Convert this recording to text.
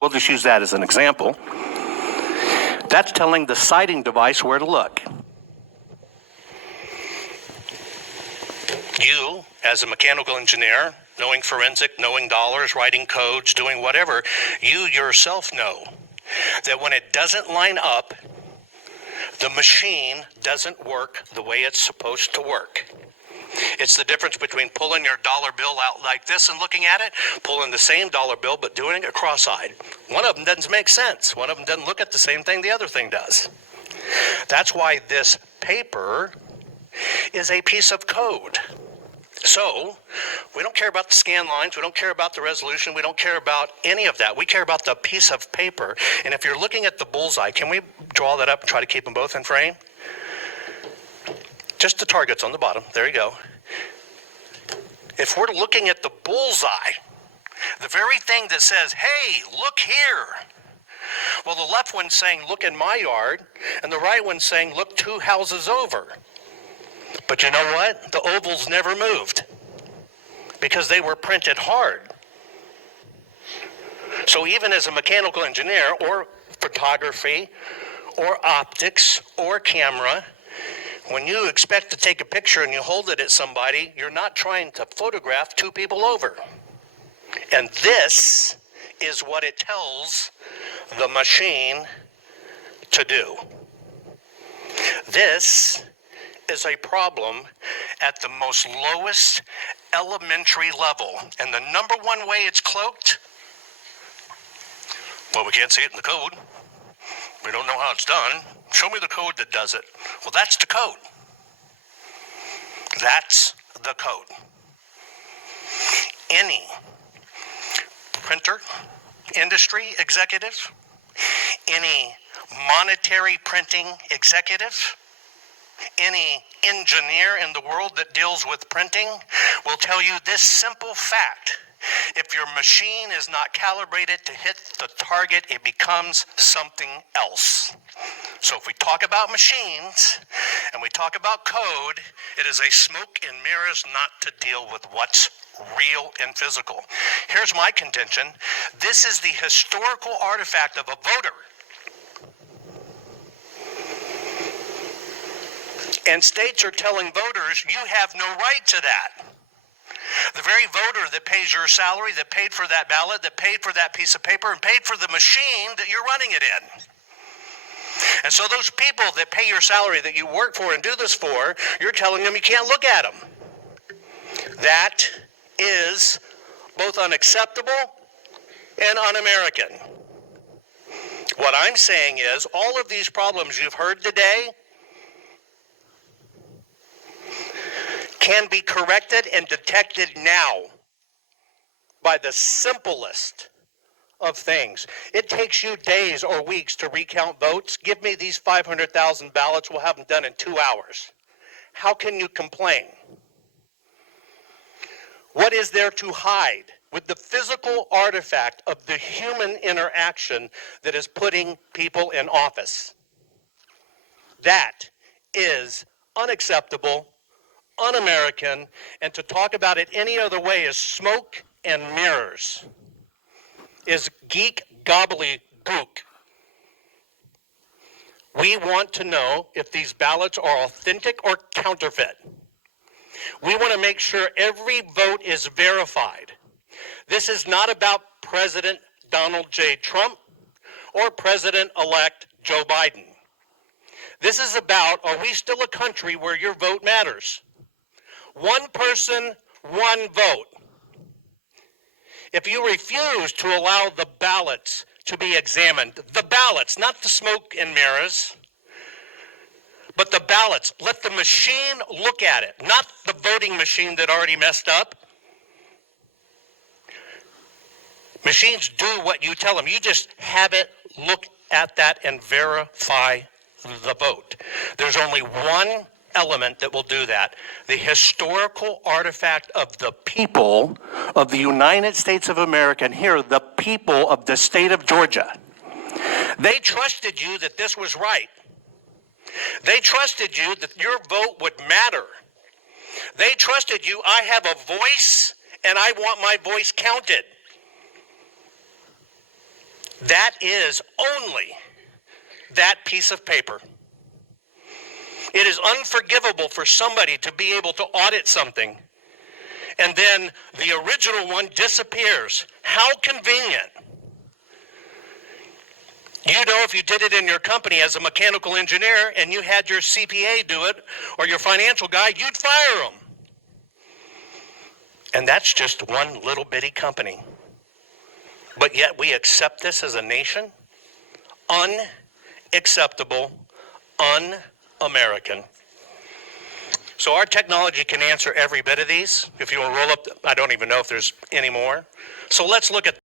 We'll just use that as an example. That's telling the sighting device where to look. You, as a mechanical engineer, knowing forensic, knowing dollars, writing codes, doing whatever, you yourself know that when it doesn't line up, the machine doesn't work the way it's supposed to work. It's the difference between pulling your dollar bill out like this and looking at it, pulling the same dollar bill but doing it cross-eyed. One of them doesn't make sense. One of them doesn't look at the same thing the other thing does. That's why this paper is a piece of code. So, we don't care about the scan lines, we don't care about the resolution, we don't care about any of that. We care about the piece of paper. And if you're looking at the bullseye, can we draw that up and try to keep them both in frame? Just the targets on the bottom, there you go. If we're looking at the bullseye, the very thing that says, hey, look here. Well, the left one's saying, look in my yard, and the right one's saying, look 2 houses over. But you know what? The ovals never moved because they were printed hard. So even as a mechanical engineer or photography or optics or camera, when you expect to take a picture and you hold it at somebody, you're not trying to photograph 2 people over. And this is what it tells the machine to do. This is a problem at the most lowest elementary level. And the number one way it's cloaked, well, we can't see it in the code. We don't know how it's done. Show me the code that does it. Well, that's the code. That's the code. Any printer industry executive, any monetary printing executive, any engineer in the world that deals with printing will tell you this simple fact. If your machine is not calibrated to hit the target, it becomes something else. So if we talk about machines and we talk about code, it is a smoke and mirrors not to deal with what's real and physical. Here's my contention. This is the historical artifact of a voter. And states are telling voters, you have no right to that. The very voter that pays your salary, that paid for that ballot, that paid for that piece of paper, and paid for the machine that you're running it in. And so those people that pay your salary, that you work for and do this for, you're telling them you can't look at them. That is both unacceptable and un-American. What I'm saying is, all of these problems you've heard today can be corrected and detected now by the simplest of things. It takes you days or weeks to recount votes. Give me these 500,000 ballots, we'll have them done in 2 hours. How can you complain? What is there to hide with the physical artifact of the human interaction that is putting people in office? That is unacceptable, un-American, and to talk about it any other way is smoke and mirrors, is geek gobbledygook. We want to know if these ballots are authentic or counterfeit. We want to make sure every vote is verified. This is not about President Donald J. Trump or President-elect Joe Biden. This is about, are we still a country where your vote matters? One person, one vote. If you refuse to allow the ballots to be examined, the ballots, not the smoke and mirrors, but the ballots, let the machine look at it, not the voting machine that already messed up. Machines do what you tell them. You just have it look at that and verify the vote. There's only one element that will do that. The historical artifact of the people of the United States of America, and here, the people of the state of Georgia. They trusted you that this was right. They trusted you that your vote would matter. They trusted you, I have a voice and I want my voice counted. That is only that piece of paper. It is unforgivable for somebody to be able to audit something and then the original one disappears. How convenient. You know, if you did it in your company as a mechanical engineer and you had your CPA do it or your financial guy, you'd fire them. And that's just one little bitty company. But yet we accept this as a nation? Unacceptable, un-American. So our technology can answer every bit of these. If you want to roll up, I don't even know if there's any more. So let's look at